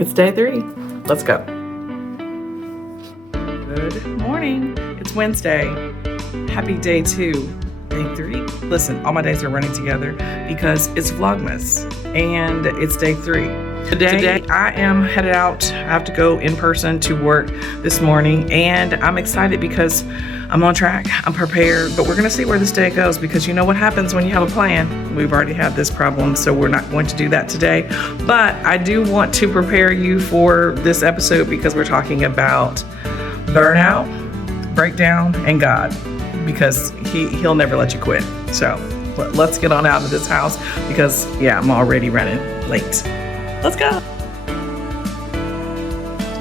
It's day 3. Let's go. Good morning. It's Wednesday. Happy day 2. Day 3. Listen, all my days are running together because it's Vlogmas and it's day 3. Today I am headed out. I have to go in person to work this morning, and I'm excited because I'm on track. I'm prepared, but we're going to see where this day goes because you know what happens when you have a plan. We've already had this problem, so we're not going to do that today. But I do want to prepare you for this episode because we're talking about burnout, breakdown, and God, because he'll never let you quit. So let's get on out of this house because, yeah, I'm already running late. Let's go.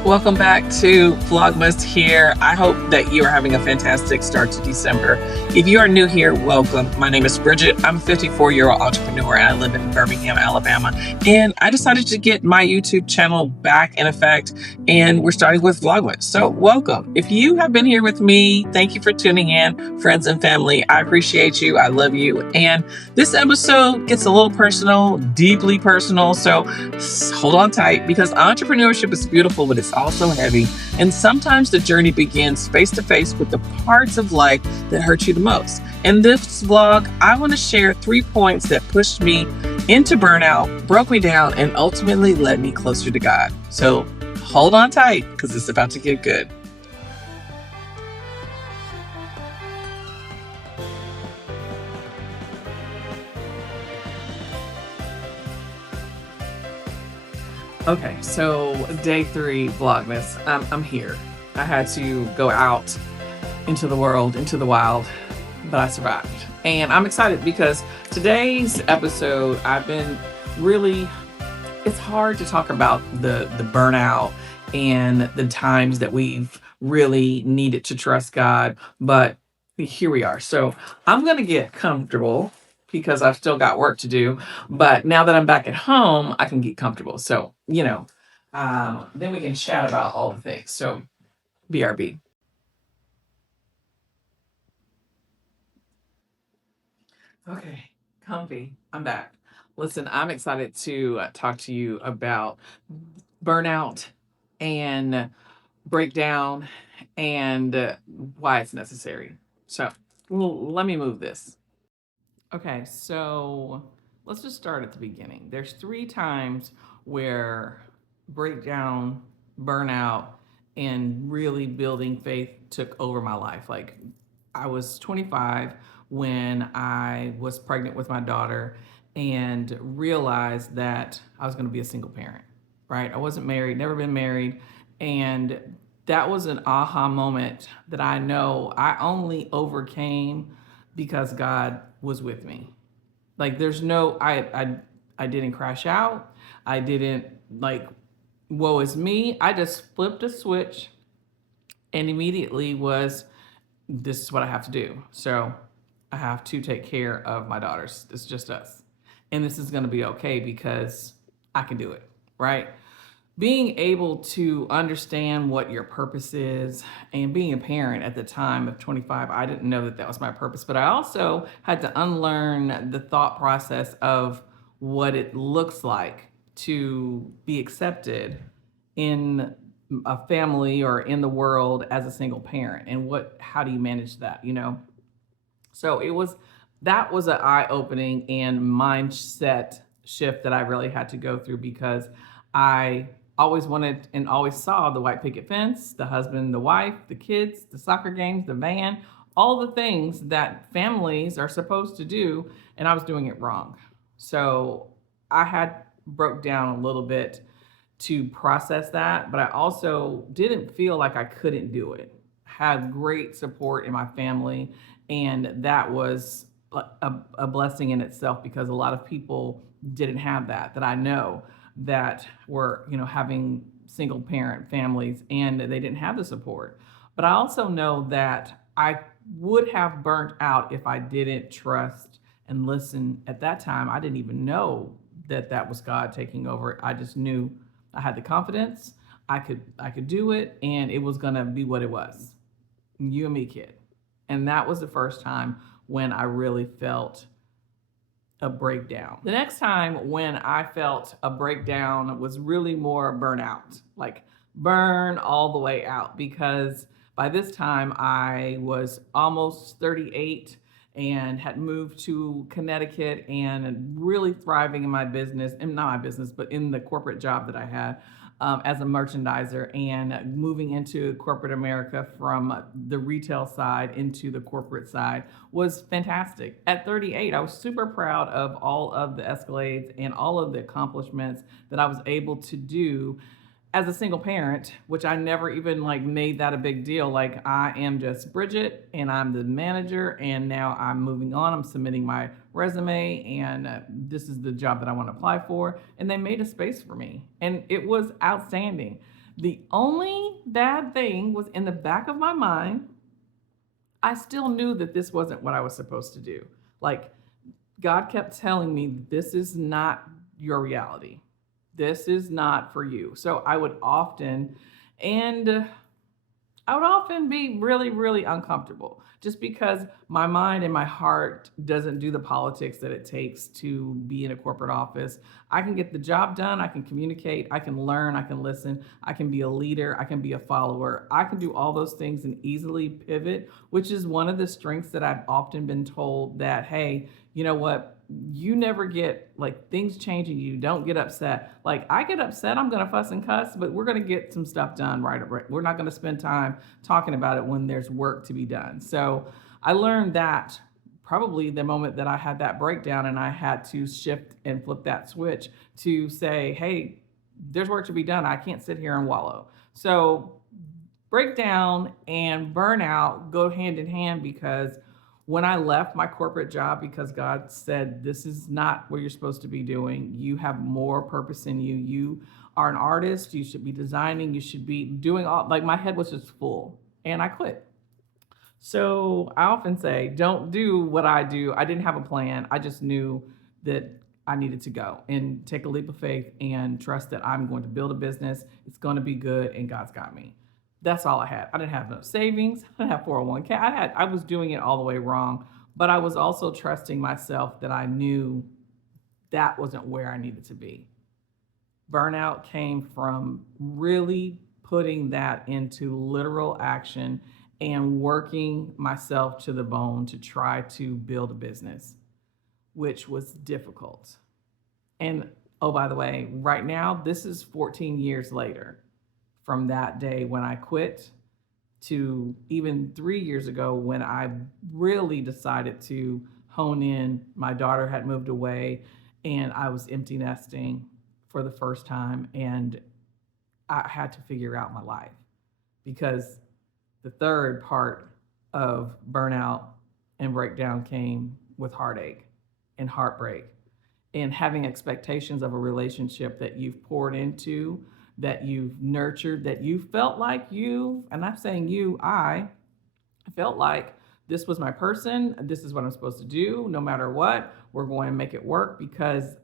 Welcome back to Vlogmas here. I hope that you are having a fantastic start to December. If you are new here, welcome. My name is Bridget. I'm a 54-year-old entrepreneur and I live in Birmingham, Alabama. And I decided to get my YouTube channel back in effect, and we're starting with Vlogmas. So welcome. If you have been here with me, thank you for tuning in. Friends and family, I appreciate you. I love you. And this episode gets a little personal, deeply personal. So hold on tight, because entrepreneurship is beautiful, but it's also heavy. And sometimes the journey begins face to face with the parts of life that hurt you the most. In this vlog, I want to share 3 points that pushed me into burnout, broke me down, and ultimately led me closer to God. So hold on tight, because it's about to get good. Okay, so day 3 Vlogmas. I'm here. I had to go out into the world, into the wild, but I survived. And I'm excited because today's episode, it's hard to talk about the burnout and the times that we've really needed to trust God, but here we are. So I'm going to get comfortable because I've still got work to do. But now that I'm back at home, I can get comfortable. So, then we can chat about all the things. So, BRB. Okay, comfy. I'm back. Listen, I'm excited to talk to you about burnout and breakdown and why it's necessary. So, let me move this. Okay, so let's just start at the beginning. There's 3 times where breakdown, burnout, and really building faith took over my life. Like, I was 25 when I was pregnant with my daughter and realized that I was going to be a single parent, right? I wasn't married, never been married. And that was an aha moment that I know I only overcame because God was with me. Like, there's no, I didn't crash out. I didn't like, woe is me. I just flipped a switch and immediately was, this is what I have to do. So I have to take care of my daughters. It's just us. And this is going to be okay because I can do it, right? Being able to understand what your purpose is, and being a parent at the time of 25, I didn't know that that was my purpose, but I also had to unlearn the thought process of what it looks like to be accepted in a family or in the world as a single parent, and how do you manage that, So that was an eye-opening and mindset shift that I really had to go through, because I always wanted and always saw the white picket fence, the husband, the wife, the kids, the soccer games, the van, all the things that families are supposed to do, and I was doing it wrong. So I had broke down a little bit to process that, but I also didn't feel like I couldn't do it. Had great support in my family, and that was a blessing in itself, because a lot of people didn't have that I know, that were having single parent families, and they didn't have the support. But I also know that I would have burnt out if I didn't trust and listen. At that time, I didn't even know that that was God taking over. I just knew I had the confidence. I could do it, and it was gonna be what it was. You and me, kid. And that was the first time when I really felt a breakdown. The next time when I felt a breakdown was really more burnout, like burn all the way out, because by this time I was almost 38 and had moved to Connecticut and really thriving in my business, and not my business, but in the corporate job that I had as a merchandiser, and moving into corporate America from the retail side into the corporate side was fantastic. At 38, I was super proud of all of the escalades and all of the accomplishments that I was able to do as a single parent, which I never even like made that a big deal. Like, I am just Bridget and I'm the manager, and now I'm moving on. I'm submitting my resume, and this is the job that I want to apply for. And they made a space for me, and it was outstanding. The only bad thing was, in the back of my mind, I still knew that this wasn't what I was supposed to do. Like, God kept telling me, this is not your reality. This is not for you. So I would often, and I would often be really, really uncomfortable, just because my mind and my heart doesn't do the politics that it takes to be in a corporate office. I can get the job done. I can communicate. I can learn. I can listen. I can be a leader. I can be a follower. I can do all those things and easily pivot, which is one of the strengths that I've often been told that, hey, you know what? You never get, like, things changing. You don't get upset. Like, I get upset, I'm going to fuss and cuss, but we're going to get some stuff done, right? We're not going to spend time talking about it when there's work to be done. So I learned that probably the moment that I had that breakdown, and I had to shift and flip that switch to say, hey, there's work to be done. I can't sit here and wallow. So breakdown and burnout go hand in hand, because when I left my corporate job, because God said, this is not what you're supposed to be doing. You have more purpose in you. You are an artist. You should be designing. You should be doing all, like, my head was just full, and I quit. So I often say, don't do what I do. I didn't have a plan. I just knew that I needed to go and take a leap of faith and trust that I'm going to build a business. It's going to be good, and God's got me. That's all I had. I didn't have no savings. I didn't have 401k. I was doing it all the way wrong, but I was also trusting myself that I knew that wasn't where I needed to be. Burnout came from really putting that into literal action and working myself to the bone to try to build a business, which was difficult. And oh, by the way, right now, this is 14 years later from that day when I quit, to even 3 years ago when I really decided to hone in. My daughter had moved away, and I was empty nesting for the first time, and I had to figure out my life, because the third part of burnout and breakdown came with heartache and heartbreak, and having expectations of a relationship that you've poured into, that you've nurtured, that you felt like you, and I'm saying you, I felt like this was my person. This is what I'm supposed to do. No matter what, we're going to make it work, because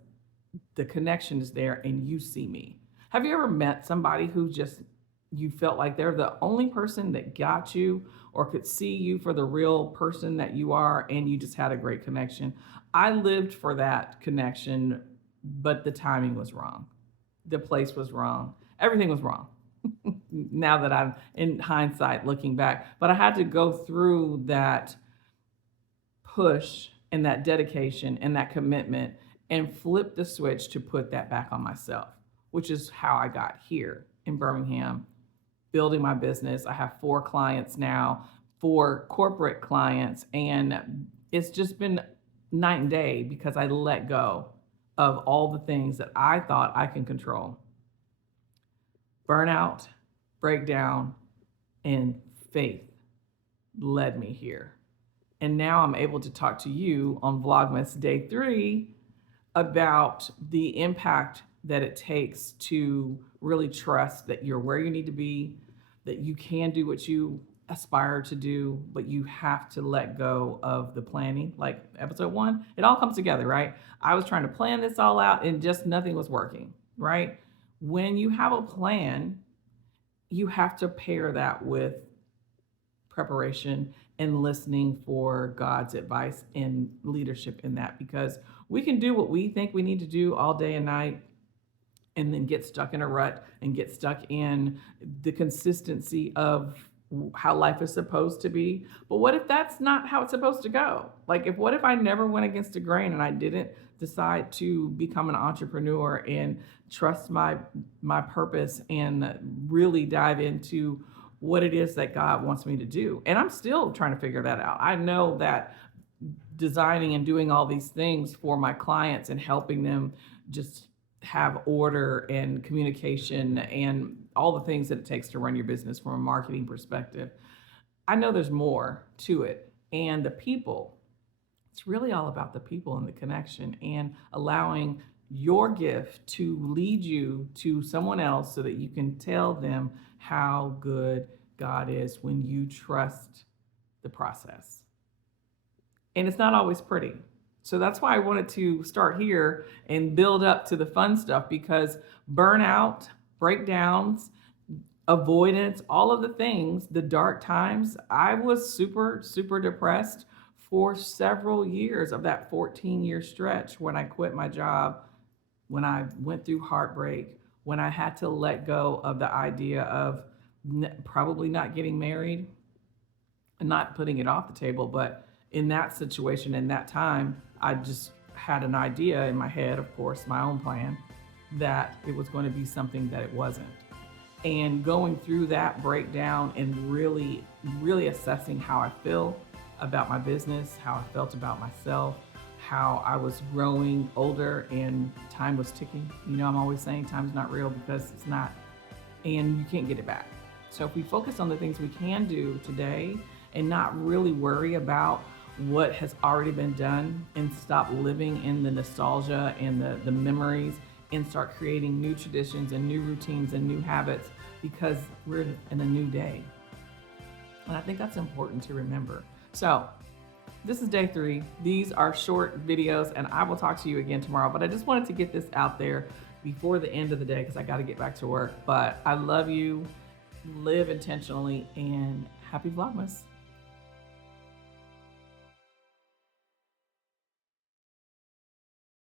the connection is there and you see me. Have you ever met somebody who just, you felt like they're the only person that got you or could see you for the real person that you are, and you just had a great connection? I lived for that connection, but the timing was wrong. The place was wrong. Everything was wrong. Now that I'm in hindsight looking back, but I had to go through that push and that dedication and that commitment and flip the switch to put that back on myself, which is how I got here in Birmingham, building my business. I have 4 clients now, 4 corporate clients, and it's just been night and day, because I let go of all the things that I thought I can control. Burnout, breakdown, and faith led me here. And now I'm able to talk to you on Vlogmas Day 3 about the impact that it takes to really trust that you're where you need to be, that you can do what you aspire to do, but you have to let go of the planning. Like episode 1, it all comes together, right? I was trying to plan this all out and just nothing was working, right? When you have a plan, you have to pair that with preparation and listening for God's advice and leadership in that, because we can do what we think we need to do all day and night and then get stuck in a rut and get stuck in the consistency of how life is supposed to be. But what if that's not how it's supposed to go? Like, if what if I never went against the grain and I didn't decide to become an entrepreneur and trust my purpose and really dive into what it is that God wants me to do? And I'm still trying to figure that out. I know that designing and doing all these things for my clients and helping them just have order and communication and all the things that it takes to run your business from a marketing perspective, I know there's more to it. And the people, it's really all about the people and the connection and allowing your gift to lead you to someone else so that you can tell them how good God is when you trust the process. And it's not always pretty. So that's why I wanted to start here and build up to the fun stuff, because burnout, breakdowns, avoidance, all of the things, the dark times, I was super, super depressed for several years of that 14-year stretch when I quit my job, when I went through heartbreak, when I had to let go of the idea of probably not getting married and not putting it off the table. But in that situation, in that time, I just had an idea in my head, of course, my own plan, that it was going to be something that it wasn't. And going through that breakdown and really, really assessing how I feel about my business, how I felt about myself, how I was growing older and time was ticking. You know, I'm always saying time's not real, because it's not, and you can't get it back. So if we focus on the things we can do today and not really worry about what has already been done and stop living in the nostalgia and the memories and start creating new traditions and new routines and new habits, because we're in a new day. And I think that's important to remember. So this is day 3. These are short videos and I will talk to you again tomorrow, but I just wanted to get this out there before the end of the day because I got to get back to work. But I love you, live intentionally, and happy Vlogmas.